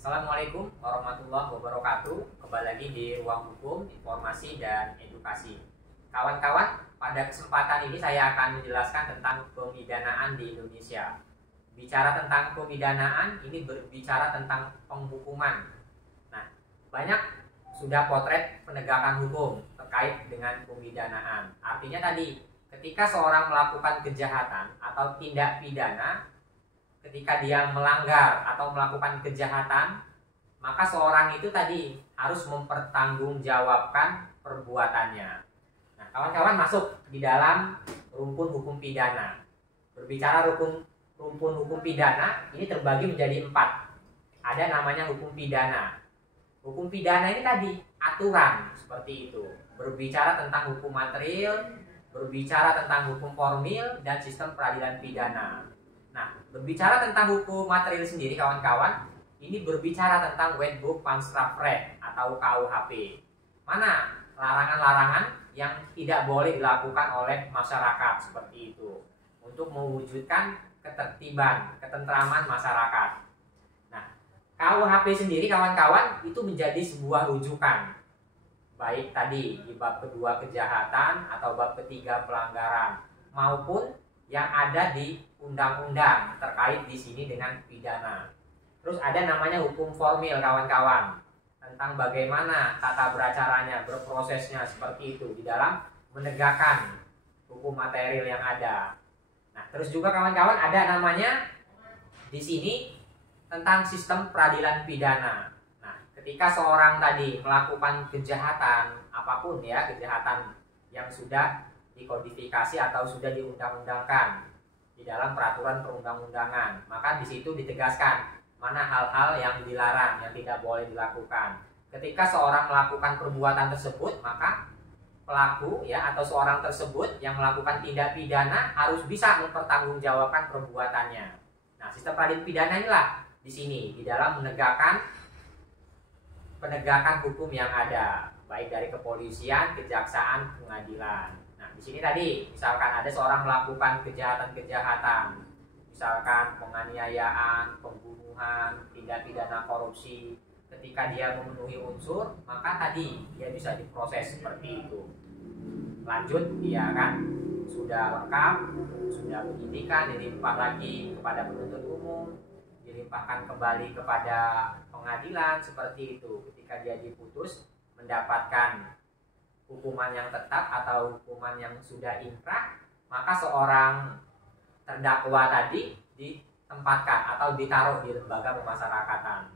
Assalamualaikum warahmatullahi wabarakatuh. Kembali lagi di Ruang Hukum, Informasi, dan Edukasi. Kawan-kawan, pada kesempatan ini saya akan menjelaskan tentang pemidanaan di Indonesia. Bicara tentang pemidanaan, ini berbicara tentang penghukuman. Nah, banyak sudah potret penegakan hukum terkait dengan pemidanaan. Artinya tadi, ketika seorang melakukan kejahatan atau tindak pidana, ketika dia melanggar atau melakukan kejahatan, maka seorang itu tadi harus mempertanggungjawabkan perbuatannya. Nah, kawan-kawan masuk di dalam rumpun hukum pidana. Berbicara rumpun hukum pidana, ini terbagi menjadi 4. Ada namanya hukum pidana. Hukum pidana ini tadi aturan seperti itu. Berbicara tentang hukum material, berbicara tentang hukum formil, dan sistem peradilan pidana. Nah, berbicara tentang hukum material sendiri, kawan-kawan, ini berbicara tentang Wetboek van Strafrecht atau KUHP. Mana larangan-larangan yang tidak boleh dilakukan oleh masyarakat seperti itu untuk mewujudkan ketertiban, ketentraman masyarakat. Nah, KUHP sendiri, kawan-kawan, itu menjadi sebuah rujukan, baik tadi di bab kedua kejahatan atau bab ketiga pelanggaran, maupun yang ada di undang-undang terkait di sini dengan pidana. Terus ada namanya hukum formil, kawan-kawan, tentang bagaimana tata beracaranya, berprosesnya seperti itu di dalam menegakkan hukum material yang ada. Nah, terus juga kawan-kawan ada namanya di sini tentang sistem peradilan pidana. Nah, ketika seorang tadi melakukan kejahatan apapun ya, kejahatan yang sudah dikodifikasi atau sudah diundang-undangkan di dalam peraturan perundang-undangan, maka di situ ditegaskan mana hal-hal yang dilarang, yang tidak boleh dilakukan. Ketika seorang melakukan perbuatan tersebut, maka pelaku ya atau seorang tersebut yang melakukan tindak pidana harus bisa mempertanggungjawabkan perbuatannya. Nah, sistem peradilan pidana inilah di sini di dalam penegakan hukum yang ada, baik dari kepolisian, kejaksaan, pengadilan. Nah, di sini tadi misalkan ada seorang melakukan kejahatan-kejahatan, misalkan penganiayaan, pembunuhan, tindak pidana korupsi. Ketika dia memenuhi unsur, maka tadi dia bisa diproses seperti itu. Lanjut, dia kan sudah lengkap, sudah penyidikan, dilimpah lagi kepada penuntut umum, dilimpahkan kembali kepada pengadilan seperti itu. Ketika dia diputus mendapatkan hukuman yang tetap atau hukuman yang sudah inkrah, maka seorang terdakwa tadi ditempatkan atau ditaruh di lembaga pemasyarakatan.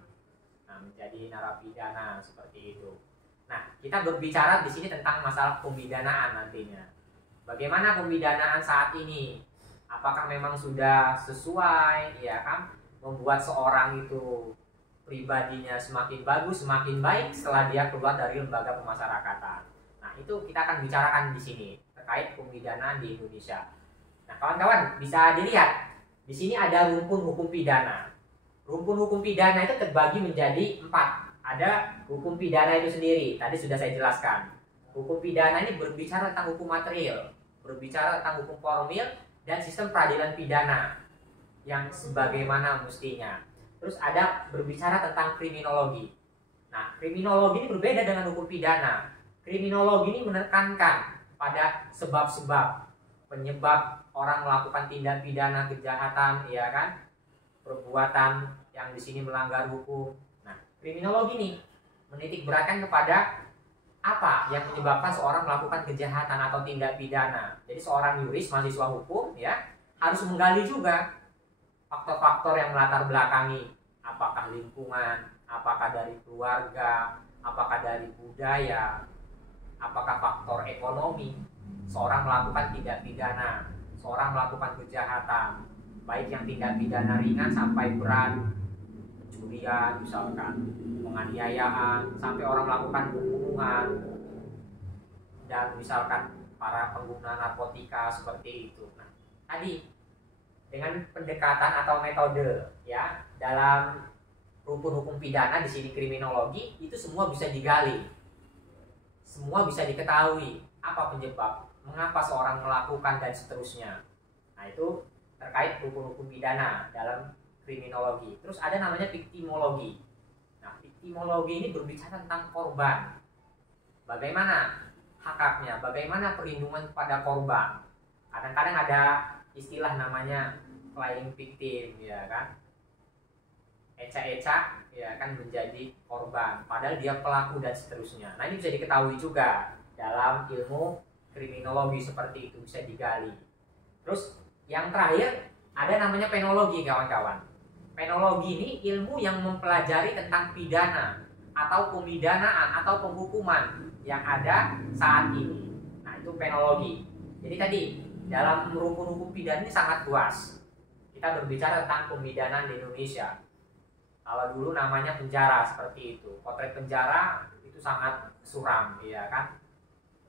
Nah, menjadi narapidana seperti itu. Nah, kita berbicara di sini tentang masalah pemidanaan nantinya. Bagaimana pemidanaan saat ini? Apakah memang sudah sesuai, ya kan, membuat seorang itu pribadinya semakin bagus, semakin baik setelah dia keluar dari lembaga pemasyarakatan. Nah, itu kita akan bicarakan di sini terkait pemidanaan di Indonesia. Nah, kawan-kawan bisa dilihat di sini ada rumpun hukum pidana. Rumpun hukum pidana itu terbagi menjadi 4. Ada hukum pidana itu sendiri, tadi sudah saya jelaskan. Hukum pidana ini berbicara tentang hukum material, berbicara tentang hukum formil, dan sistem peradilan pidana yang sebagaimana mestinya. Terus ada berbicara tentang kriminologi. Nah, kriminologi ini berbeda dengan hukum pidana. Kriminologi ini menekankan pada sebab-sebab penyebab orang melakukan tindak pidana kejahatan, ya kan, perbuatan yang di sini melanggar hukum. Nah, kriminologi ini menitik beratkan kepada apa yang menyebabkan seorang melakukan kejahatan atau tindak pidana. Jadi seorang yuris, mahasiswa hukum, ya, harus menggali juga faktor-faktor yang melatar belakangi, apakah lingkungan, apakah dari keluarga, apakah dari budaya, apakah faktor ekonomi. Seorang melakukan tindak pidana, seorang melakukan kejahatan, baik yang tindak pidana ringan sampai berat, pencurian misalkan, penganiayaan, sampai orang melakukan pembunuhan, dan misalkan para pengguna narkotika seperti itu. Nah, tadi dengan pendekatan atau metode ya dalam rumpun hukum pidana di sini kriminologi itu semua bisa digali, semua bisa diketahui apa penyebab, mengapa seorang melakukan dan seterusnya. Nah, itu terkait hukum-hukum pidana dalam kriminologi. Terus ada namanya viktimologi. Nah, viktimologi ini berbicara tentang korban. Bagaimana hak-haknya, bagaimana perlindungan kepada korban. Kadang-kadang ada istilah namanya flying victim, ya kan? Eca-eca, ya kan, menjadi korban, padahal dia pelaku dan seterusnya. Nah, ini bisa diketahui juga dalam ilmu kriminologi, seperti itu bisa digali. Terus yang terakhir ada namanya penologi, kawan-kawan. Penologi ini ilmu yang mempelajari tentang pidana atau pemidanaan atau penghukuman yang ada saat ini. Nah, itu penologi. Jadi tadi dalam rumpun hukum pidana ini sangat luas. Kita berbicara tentang pemidanaan di Indonesia. Kalau dulu namanya penjara, seperti itu. Potret penjara itu sangat suram, ya kan?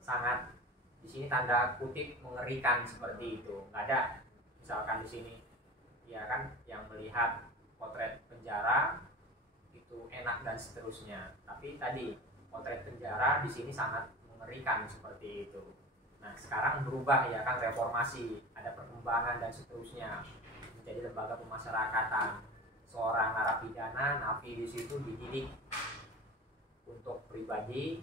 Sangat, di sini tanda kutip, mengerikan, seperti itu. Nggak ada misalkan di sini, ya kan, yang melihat potret penjara itu enak dan seterusnya. Tapi tadi potret penjara di sini sangat mengerikan, seperti itu. Nah, sekarang berubah, ya kan, reformasi, ada perkembangan dan seterusnya, menjadi lembaga pemasyarakatan. Seorang narapidana, napi di situ dididik untuk pribadi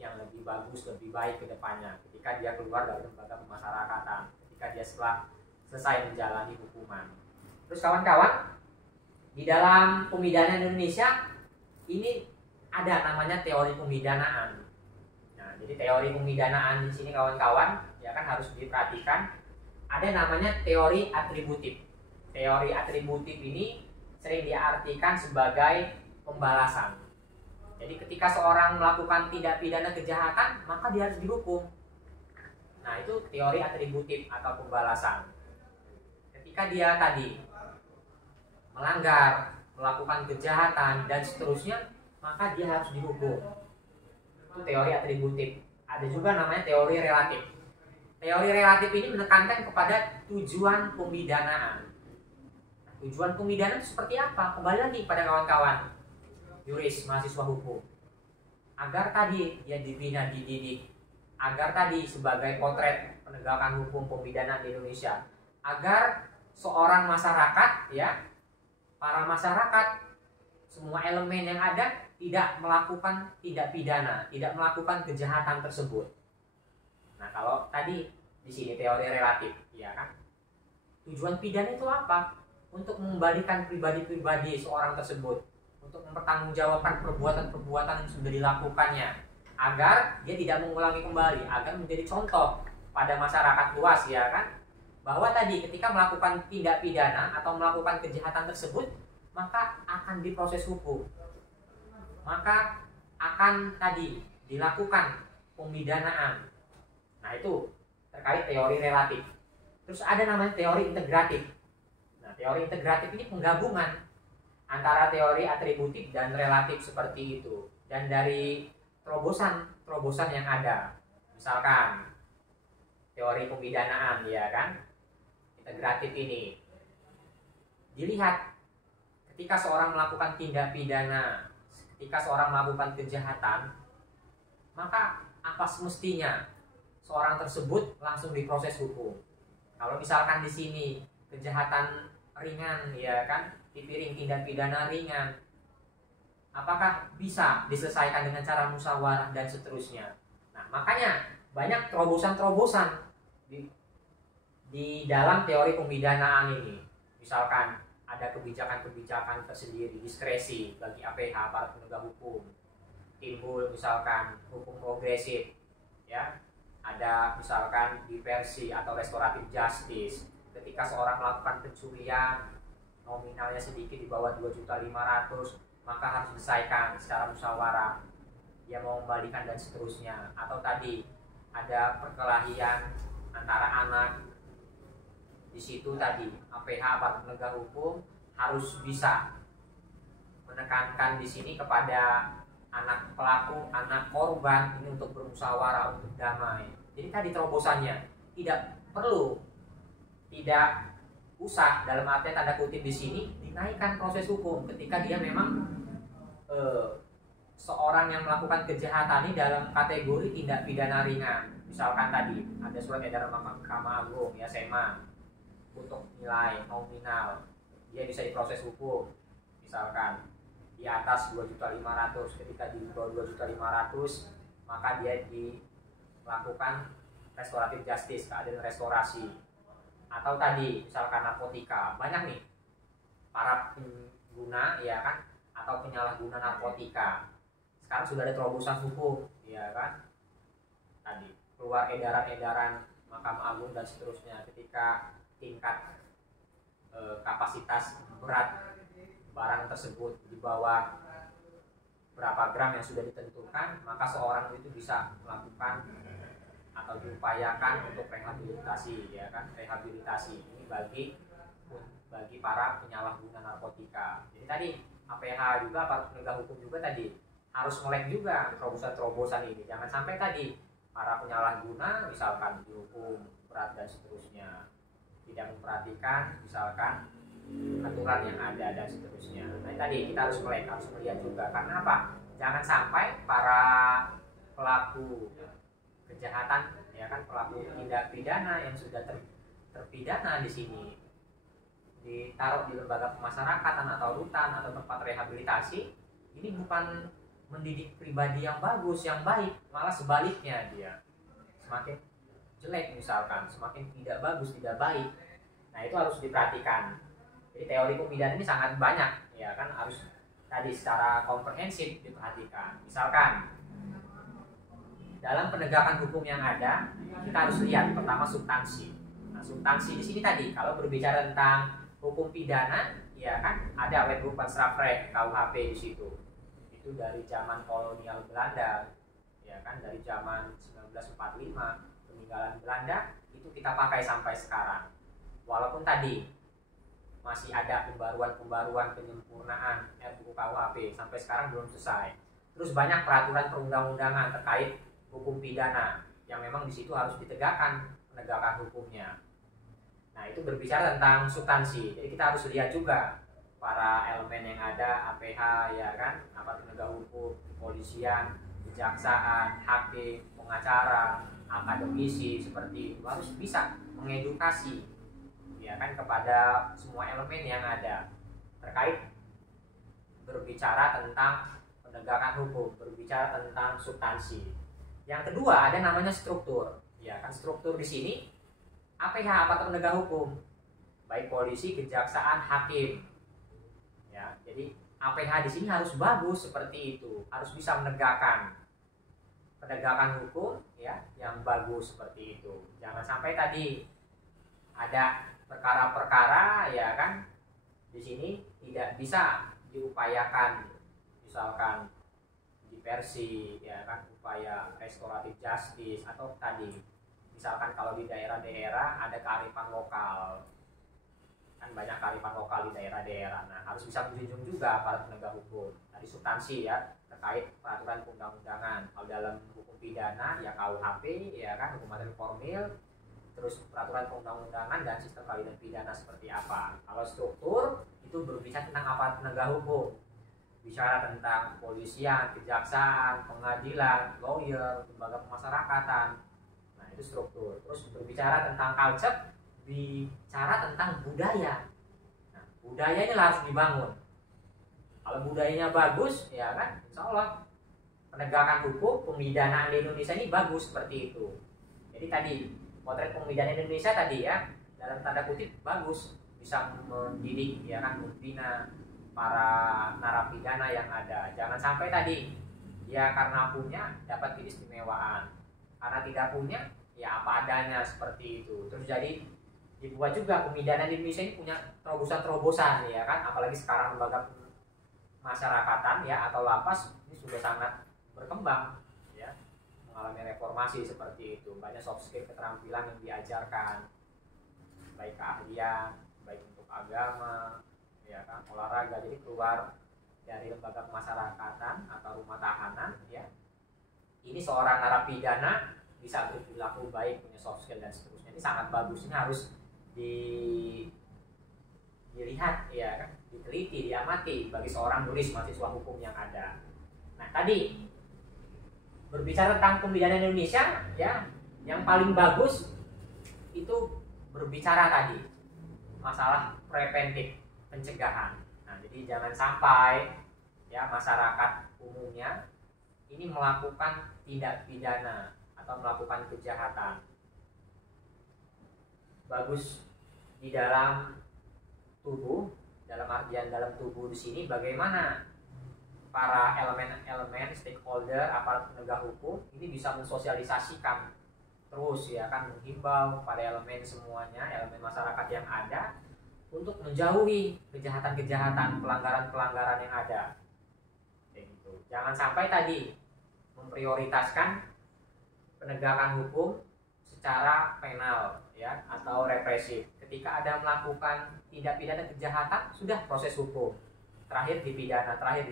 yang lebih bagus, lebih baik ke depannya ketika dia keluar dari lembaga pemasyarakatan, ketika dia setelah selesai menjalani hukuman. Terus kawan-kawan, di dalam pemidanaan Indonesia ini ada namanya teori pemidanaan. Nah, jadi teori pemidanaan di sini, kawan-kawan, ya kan, harus diperhatikan. Ada namanya teori atributif. Teori atributif ini sering diartikan sebagai pembalasan. Jadi ketika seorang melakukan tindak pidana kejahatan, maka dia harus dihukum. Nah, itu teori atributif atau pembalasan. Ketika dia tadi melanggar, melakukan kejahatan dan seterusnya, maka dia harus dihukum. Itu teori atributif. Ada juga namanya teori relatif. Teori relatif ini menekankan kepada tujuan pemidanaan. Tujuan pemidanaan itu seperti apa? Kembali lagi pada kawan-kawan juris, mahasiswa hukum. Agar tadi dia dibina, dididik. Agar tadi sebagai potret penegakan hukum pemidanaan di Indonesia. Agar seorang masyarakat, ya, para masyarakat, semua elemen yang ada tidak melakukan tindak pidana, tidak melakukan kejahatan tersebut. Nah, kalau tadi di sini teori relatif, ya kan? Tujuan pidana itu apa? Untuk mengembalikan pribadi-pribadi seorang tersebut, untuk mempertanggungjawabkan perbuatan-perbuatan yang sudah dilakukannya, agar dia tidak mengulangi kembali, agar menjadi contoh pada masyarakat luas, ya kan, bahwa tadi ketika melakukan tindak pidana atau melakukan kejahatan tersebut, maka akan diproses hukum, maka akan tadi dilakukan pemidanaan. Nah, itu terkait teori relatif. Terus ada namanya teori integratif. Teori integratif ini penggabungan antara teori atributif dan relatif, seperti itu. Dan dari terobosan yang ada, misalkan teori pemidanaan, ya kan, integratif ini dilihat ketika seorang melakukan tindak pidana, ketika seorang melakukan kejahatan, maka apa semestinya seorang tersebut langsung diproses hukum. Kalau misalkan di sini kejahatan ringan, ya kan, dipiring tindak pidana ringan, apakah bisa diselesaikan dengan cara musyawarah dan seterusnya. Nah, makanya banyak terobosan-terobosan di dalam teori pemidanaan ini. Misalkan ada kebijakan-kebijakan tersendiri, diskresi bagi APH, aparat penegak hukum. Timbul misalkan hukum progresif, ya. Ada misalkan diversi atau restoratif justice. Ketika seorang melakukan pencurian, nominalnya sedikit di bawah 2.500.000, maka harus diselesaikan secara musyawarah. Dia mau kembalikan dan seterusnya. Atau tadi ada perkelahian antara anak. Di situ tadi APH, aparat penegak hukum, harus bisa menekankan di sini kepada anak pelaku, anak korban ini untuk bermusyawarah, untuk damai. Jadi tadi terobosannya tidak usah dalam arti tanda kutip di sini dinaikkan proses hukum ketika dia memang seorang yang melakukan kejahatan ini dalam kategori tindak pidana ringan. Misalkan tadi ada surat edaran Mahkamah Agung, ya, SEMA, untuk nilai nominal, dia bisa diproses hukum. Misalkan di atas 2.500.000. Ketika di bawah 2.500.000 maka dia dilakukan restoratif justice, keadilan restorasi. Atau tadi misalkan narkotika, banyak nih para pengguna ya kan, atau penyalahguna narkotika. Sekarang sudah ada terobosan hukum ya kan, tadi keluar edaran-edaran Mahkamah Agung dan seterusnya. Ketika tingkat kapasitas berat barang tersebut di bawah berapa gram yang sudah ditentukan, maka seorang itu bisa melakukan atau diupayakan untuk rehabilitasi ya kan, rehabilitasi ini bagi para penyalahguna narkotika. Jadi tadi APH juga, para penegak hukum juga tadi harus melek juga terobosan-terobosan ini. Jangan sampai tadi para penyalahguna misalkan dihukum berat dan seterusnya, tidak memperhatikan misalkan aturan yang ada dan seterusnya. Nah tadi kita harus melek, harus melihat juga. Karena apa? Jangan sampai para pelaku kejahatan ya kan, pelaku tindak pidana yang sudah terpidana di sini ditaruh di lembaga pemasyarakatan atau rutan atau tempat rehabilitasi, ini bukan mendidik pribadi yang bagus, yang baik, malah sebaliknya dia semakin jelek misalkan, semakin tidak bagus, tidak baik. Nah itu harus diperhatikan. Jadi teori pemidana ini sangat banyak ya kan, harus tadi secara komprehensif diperhatikan. Misalkan dalam penegakan hukum yang ada, kita harus lihat pertama substansi. Nah, substansi di sini tadi kalau berbicara tentang hukum pidana ya kan, ada Wetboek van Strafrecht KUHP di situ. Itu dari zaman kolonial Belanda ya kan, dari zaman 1945 peninggalan Belanda, itu kita pakai sampai sekarang. Walaupun tadi masih ada pembaruan penyempurnaan RUU KUHP sampai sekarang belum selesai. Terus banyak peraturan perundang-undangan terkait hukum pidana yang memang di situ harus ditegakkan penegakan hukumnya. Nah itu berbicara tentang substansi. Jadi kita harus lihat juga para elemen yang ada, APH ya kan, aparat penegak hukum, kepolisian, kejaksaan, hakim, pengacara, akademisi seperti itu harus bisa mengedukasi ya kan kepada semua elemen yang ada terkait berbicara tentang penegakan hukum, berbicara tentang substansi. Yang kedua ada namanya struktur. Ya kan, struktur di sini APH, aparat penegak hukum, baik polisi, kejaksaan, hakim. Ya, jadi APH di sini harus bagus seperti itu, harus bisa menegakkan penegakan hukum ya yang bagus seperti itu. Jangan sampai tadi ada perkara-perkara ya kan di sini tidak bisa diupayakan, misalkan diversi ya kan, upaya restoratif justice, atau tadi misalkan kalau di daerah-daerah ada kearifan lokal kan, banyak kearifan lokal di daerah-daerah. Nah harus bisa menjunjung juga para penegak hukum dari substansi ya terkait peraturan undang-undangan. Kalau dalam hukum pidana ya KUHP ya kan, hukum materi formil, terus peraturan perundang-undangan dan sistem keadilan pidana seperti apa. Kalau struktur itu berbicara tentang aparat penegak hukum, bicara tentang kepolisian, kejaksaan, pengadilan, lawyer, lembaga pemasyarakatan. Nah itu struktur. Terus berbicara tentang culture, bicara tentang budaya. Nah, budaya ini harus dibangun. Kalau budayanya bagus ya kan, insya Allah penegakan hukum, pemidanaan di Indonesia ini bagus seperti itu. Jadi tadi potret pemidanaan Indonesia tadi ya, dalam tanda kutip bagus, bisa mendidik ya kan, membina para narapidana yang ada. Jangan sampai tadi ya karena punya dapat keistimewaan, karena tidak punya ya apa adanya seperti itu. Terus jadi dibuat juga pemidanaan di Indonesia ini punya terobosan-terobosan ya kan, apalagi sekarang lembaga masyarakatan ya atau lapas ini sudah sangat berkembang ya, mengalami reformasi seperti itu. Banyak soft skill, keterampilan yang diajarkan, baik keahlian, baik untuk agama ya kan, olahraga. Jadi keluar dari lembaga pemasyarakatan atau rumah tahanan ya, ini seorang narapidana bisa berperilaku baik, punya soft skill dan seterusnya. Ini sangat bagus, ini harus dilihat ya kan, diteliti, diamati bagi seorang juris, mahasiswa hukum yang ada. Nah tadi berbicara tentang pemidanaan Indonesia ya, yang paling bagus itu berbicara tadi masalah preventif, pencegahan. Nah jadi jangan sampai ya masyarakat umumnya ini melakukan tindak pidana atau melakukan kejahatan. Bagus di dalam tubuh, dalam artian dalam tubuh di sini bagaimana para elemen-elemen stakeholder aparat penegak hukum ini bisa mensosialisasikan terus ya kan, menghimbau pada elemen semuanya, elemen masyarakat yang ada untuk menjauhi kejahatan-kejahatan, pelanggaran-pelanggaran yang ada. Kayak gitu. Jangan sampai tadi memprioritaskan penegakan hukum secara penal ya atau represif. Ketika ada melakukan tindak pidana kejahatan, sudah proses hukum. Terakhir dipidana, terakhir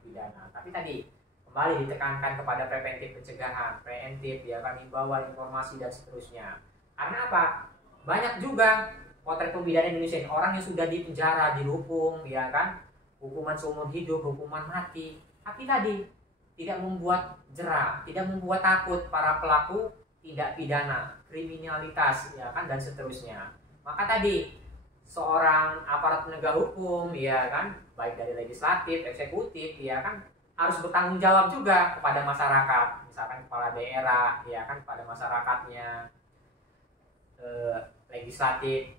pidana. Tapi tadi kembali ditekankan kepada preventif pencegahan, preemptif ya kan, himbauan, informasi dan seterusnya. Karena apa? Banyak juga potret pembidana Indonesia ini orang yang sudah dipenjara, dihukum ya kan, hukuman seumur hidup, hukuman mati. Tapi tadi tidak membuat jera, tidak membuat takut para pelaku tindak pidana, kriminalitas ya kan dan seterusnya. Maka tadi seorang aparat penegak hukum ya kan, baik dari legislatif, eksekutif ya kan, harus bertanggung jawab juga kepada masyarakat, misalkan kepala daerah ya kan, kepada masyarakatnya, legislatif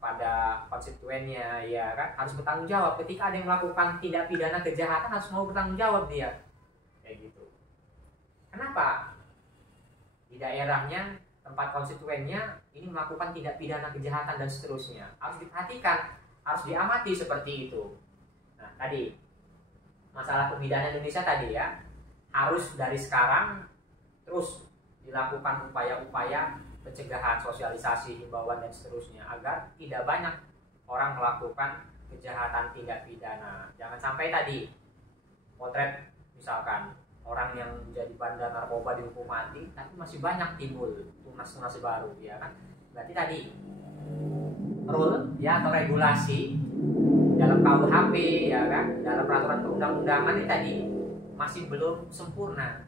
pada konstituennya ya kan, harus bertanggung jawab. Ketika ada yang melakukan tindak pidana kejahatan harus mau bertanggung jawab dia, kayak gitu. Kenapa? Di daerahnya, tempat konstituennya ini melakukan tindak pidana kejahatan dan seterusnya, harus diperhatikan, harus diamati seperti itu. Nah tadi masalah pembidana Indonesia tadi ya, harus dari sekarang terus dilakukan upaya-upaya pencegahan, sosialisasi, himbauan dan seterusnya agar tidak banyak orang melakukan kejahatan tindak pidana. Jangan sampai tadi potret misalkan orang yang menjadi bandar narkoba dihukum mati, tapi masih banyak timbul tunas-tunas baru ya kan. Berarti tadi rule ya atau regulasi dalam KUHP ya kan, dalam peraturan perundang-undangan ini tadi masih belum sempurna,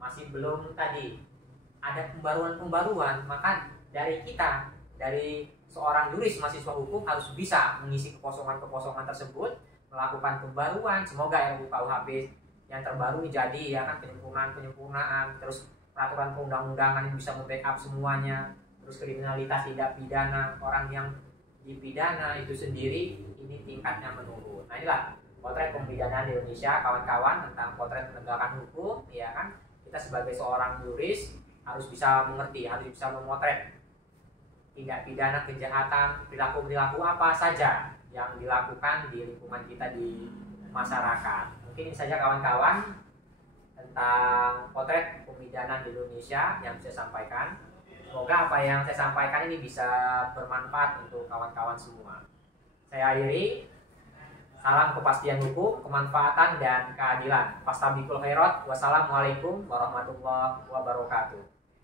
masih belum tadi ada pembaruan-pembaruan. Maka dari kita, dari seorang juris mahasiswa hukum harus bisa mengisi kekosongan-kekosongan tersebut, melakukan pembaruan. Semoga RUU KUHP yang terbaru ini jadi ya kan, penyempurnaan, terus peraturan perundang-undangan yang bisa membackup semuanya, terus kriminalitas tindak pidana, orang yang dipidana itu sendiri ini tingkatnya menurun. Nah inilah potret pemidanaan di Indonesia kawan-kawan, tentang potret penegakan hukum ya kan. Kita sebagai seorang juris harus bisa mengerti, harus bisa memotret tindak pidana kejahatan, perilaku-perilaku apa saja yang dilakukan di lingkungan kita di masyarakat. Mungkin ini saja kawan-kawan tentang potret pemidanaan di Indonesia yang saya sampaikan. Semoga apa yang saya sampaikan ini bisa bermanfaat untuk kawan-kawan semua. Saya akhiri. Salam kepastian hukum, kemanfaatan dan keadilan. Fastabiqul khairat. Wassalamualaikum warahmatullahi wabarakatuh.